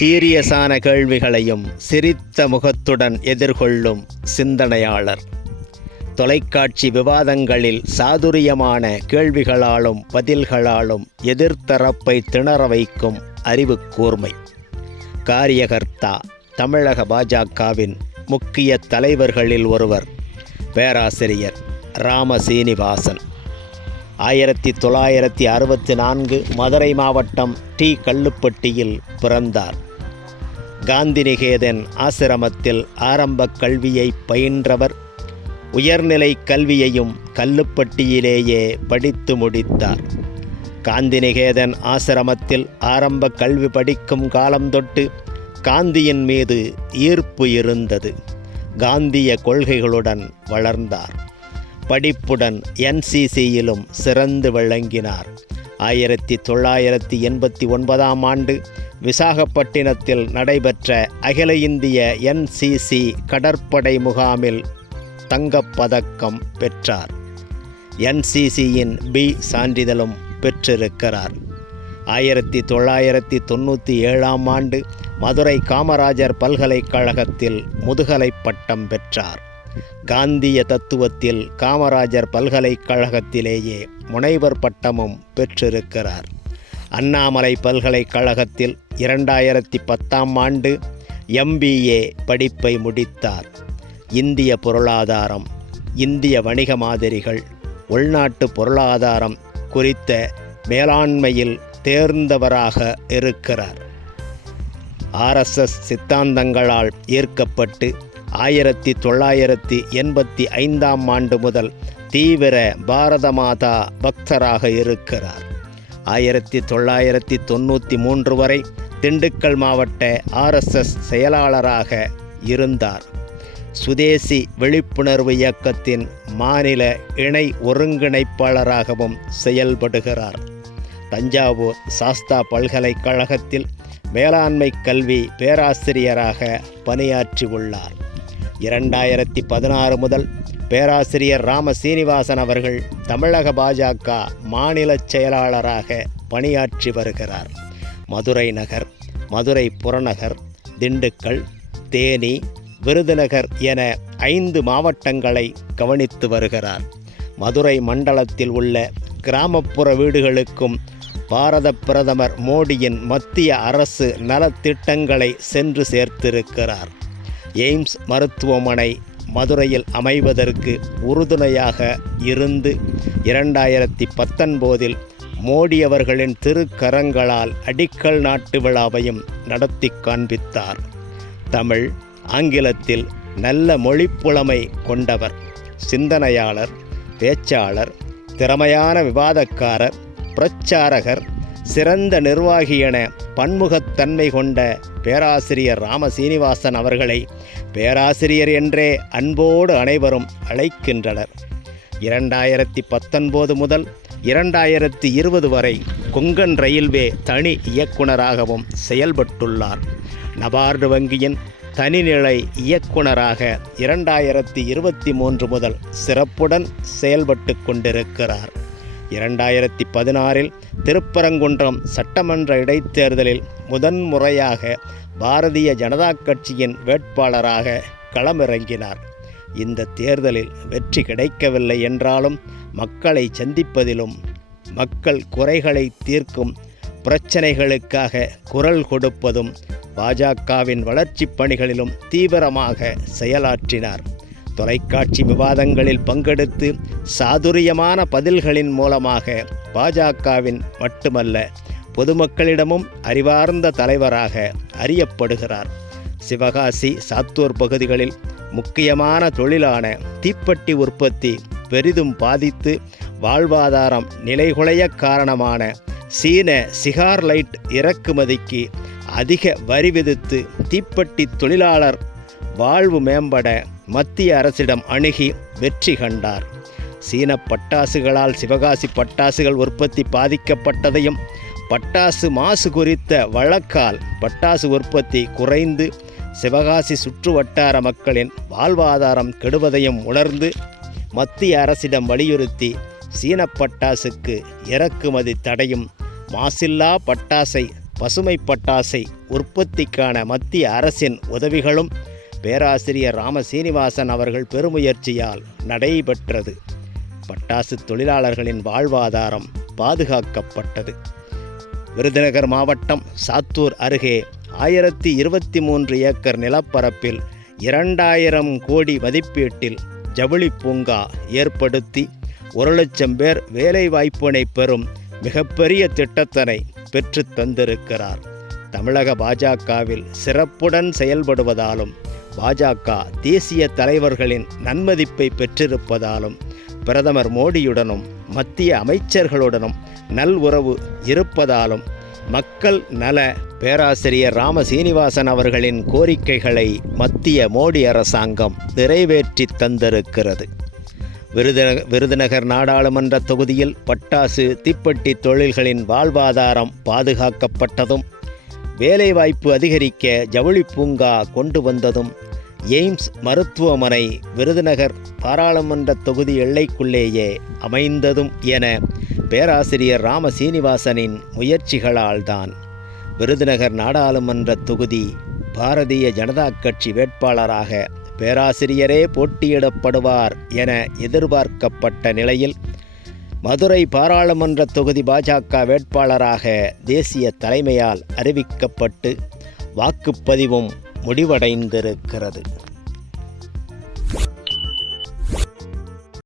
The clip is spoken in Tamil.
சீரியஸான கேள்விகளையும் சிரித்த முகத்துடன் எதிர்கொள்ளும் சிந்தனையாளர். தொலைக்காட்சி விவாதங்களில் சாதுரியமான கேள்விகளாலும் பதில்களாலும் எதிர்த்தரப்பை திணற வைக்கும் அறிவுக்கூர்மை. காரியகர்த்தா, தமிழக பாஜகவின் முக்கிய தலைவர்களில் ஒருவர் பேராசிரியர் ராம சீனிவாசன். 1964 மதுரை மாவட்டம் டி. கல்லுப்பட்டியில் பிறந்தார். காந்திநிகேதன் ஆசிரமத்தில் ஆரம்ப கல்வியை பயின்றவர். உயர்நிலை கல்வியையும் கல்லுப்பட்டியிலேயே படித்து முடித்தார். காந்திநிகேதன் ஆசிரமத்தில் ஆரம்ப கல்வி படிக்கும் காலம் தொட்டு காந்தியின் மீது ஈர்ப்பு இருந்தது. காந்திய கொள்கைகளுடன் வளர்ந்தார். படிப்புடன் NCCயிலும் சிறந்து விளங்கினார். 1989 ஆண்டு விசாகப்பட்டினத்தில் நடைபெற்ற அகில இந்திய NCC கடற்படை முகாமில் தங்கப்பதக்கம் பெற்றார். NCCயின் B சான்றிதழும் பெற்றிருக்கிறார். 1997 ஆண்டு மதுரை காமராஜர் பல்கலைக்கழகத்தில் முதுகலை பட்டம் பெற்றார். காந்திய தத்துவத்தில் காமராஜர் பல்கலைக்கழகத்திலேயே முனைவர் பட்டமும் பெற்றிருக்கிறார். அண்ணாமலை பல்கலைக்கழகத்தில் 2010 ஆண்டு MBA படிப்பை முடித்தார். இந்திய பொருளாதாரம், இந்திய வணிக மாதிரிகள், உள்நாட்டு பொருளாதாரம் குறித்த மேலாண்மையில் தேர்ந்தவராக இருக்கிறார். RSS சித்தாந்தங்களால் ஈர்க்கப்பட்டு 1985 ஆண்டு முதல் தீவிர பாரத மாதா பக்தராக இருக்கிறார். 1993 வரை திண்டுக்கல் மாவட்ட RSS செயலாளராக இருந்தார். சுதேசி விழிப்புணர்வு இயக்கத்தின் மாநில இணை ஒருங்கிணைப்பாளராகவும் செயல்படுகிறார். தஞ்சாவூர் சாஸ்தா பல்கலைக்கழகத்தில் மேலாண்மை கல்வி பேராசிரியராக பணியாற்றியுள்ளார். 2016 முதல் பேராசிரியர் ராம சீனிவாசன் அவர்கள் தமிழக பாஜக மாநில செயலாளராக பணியாற்றி வருகிறார். மதுரை நகர், மதுரை புறநகர், திண்டுக்கல், தேனி, விருதுநகர் என 5 மாவட்டங்களை கவனித்து வருகிறார். மதுரை மண்டலத்தில் உள்ள கிராமப்புற வீடுகளுக்கும் பாரத பிரதமர் மோடியின் மத்திய அரசு நலத்திட்டங்களை சென்று சேர்த்திருக்கிறார். எய்ம்ஸ் மருத்துவமனை மதுரையில் அமைவதற்கு உறுதுணையாக இருந்து 2019 மோடி அவர்களின் திருக்கரங்களால் அடிக்கல் நாட்டு விழாவையும் நடத்தி காண்பித்தார். தமிழ், ஆங்கிலத்தில் நல்ல மொழிப்புலமை கொண்டவர். சிந்தனையாளர், பேச்சாளர், திறமையான விவாதக்காரர், பிரச்சாரகர், சிறந்த நிர்வாகி என பன்முகத்தன்மை கொண்ட பேராசிரியர் ராம சீனிவாசன் அவர்களை பேராசிரியர் என்றே அன்போடு அனைவரும் அழைக்கின்றனர். 2019 முதல் 2020 வரை கொங்கன் ரயில்வே தனி இயக்குனராகவும் செயல்பட்டுள்ளார். நபார்டு வங்கியின் தனிநிலை இயக்குனராக 2023 முதல் சிறப்புடன் செயல்பட்டு கொண்டிருக்கிறார். 2016 திருப்பரங்குன்றம் சட்டமன்ற இடைத்தேர்தலில் முதன்முறையாக பாரதிய ஜனதா கட்சியின் வேட்பாளராக களமிறங்கினார். இந்த தேர்தலில் வெற்றி கிடைக்கவில்லை என்றாலும் மக்களை சந்திப்பதிலும் மக்கள் குறைகளை தீர்க்கும் பிரச்சனைகளுக்காக குரல் கொடுப்பதும் பாஜகவின் வளர்ச்சிப் பணிகளிலும் தீவிரமாக செயலாற்றினார். தொலைக்காட்சி விவாதங்களில் பங்கெடுத்து சாதுரியமான பதில்களின் மூலமாக பாஜகவின் மட்டுமல்ல பொதுமக்களிடமும் அறிவார்ந்த தலைவராக அறியப்படுகிறார். சிவகாசி, சாத்தூர் பகுதிகளில் முக்கியமான தொழிலான தீப்பெட்டி உற்பத்தி பெரிதும் பாதித்து வாழ்வாதாரம் நிலைகுலைய காரணமான சீன சிகார் லைட் இறக்குமதிக்கு அதிக வரி விதித்து தீப்பெட்டி தொழிலாளர் வாழ்வு மேம்பட மத்திய அரசிடம் அணுகி வெற்றி கண்டார். சீன பட்டாசுகளால் சிவகாசி பட்டாசுகள் உற்பத்தி பாதிக்கப்பட்டதையும் பட்டாசு மாசு குறித்த வழக்கால் பட்டாசு உற்பத்தி குறைந்து சிவகாசி சுற்று வட்டார மக்களின் வாழ்வாதாரம் கெடுவதையும் உணர்ந்து மத்திய அரசிடம் வலியுறுத்தி சீன பட்டாசுக்கு இறக்குமதி தடையும் மாசில்லா பட்டாசை பசுமை பட்டாசை உற்பத்திக்கான மத்திய அரசின் உதவிகளும் பேராசிரியர் ராம சீனிவாசன் அவர்கள் பெருமுயற்சியால் நடைபெற்றது. பட்டாசு தொழிலாளர்களின் வாழ்வாதாரம் பாதுகாக்கப்பட்டது. விருதுநகர் மாவட்டம் சாத்தூர் அருகே 1023 ஏக்கர் நிலப்பரப்பில் 2000 கோடி மதிப்பீட்டில் ஜவுளி பூங்கா ஏற்படுத்தி 1,00,000 பேர் வேலைவாய்ப்பினை பெறும் மிகப்பெரிய திட்டத்தினை பெற்று தந்திருக்கிறார். தமிழக பாஜகவில் சிறப்புடன் செயல்படுவதாலும் பாஜக தேசிய தலைவர்களின் நன்மதிப்பை பெற்றிருப்பதாலும் பிரதமர் மோடியுடனும் மத்திய அமைச்சர்களுடனும் நல்உறவு இருப்பதாலும் மக்கள் நல பேராசிரியர் ராம சீனிவாசன் அவர்களின் கோரிக்கைகளை மத்திய மோடி அரசாங்கம் நிறைவேற்றி தந்திருக்கிறது. விருதுநகர் நாடாளுமன்ற தொகுதியில் பட்டாசு தீப்பெட்டி தொழில்களின் வாழ்வாதாரம் பாதுகாக்கப்பட்டதும், வேலைவாய்ப்பு அதிகரிக்க ஜவுளி பூங்கா கொண்டு வந்ததும், எய்ம்ஸ் மருத்துவமனை விருதுநகர் பாராளுமன்ற தொகுதி எல்லைக்குள்ளேயே அமைந்ததும் என பேராசிரியர் ராம சீனிவாசனின் முயற்சிகளால்தான் விருதுநகர் நாடாளுமன்ற தொகுதி பாரதிய ஜனதா கட்சி வேட்பாளராக பேராசிரியரே போட்டியிடப்படுவார் என எதிர்பார்க்கப்பட்ட நிலையில் மதுரை பாராளுமன்ற தொகுதி பாஜக வேட்பாளராக தேசிய தலைமையால் அறிவிக்கப்பட்டு வாக்குப்பதிவும் முடிவடைந்திருக்கிறது.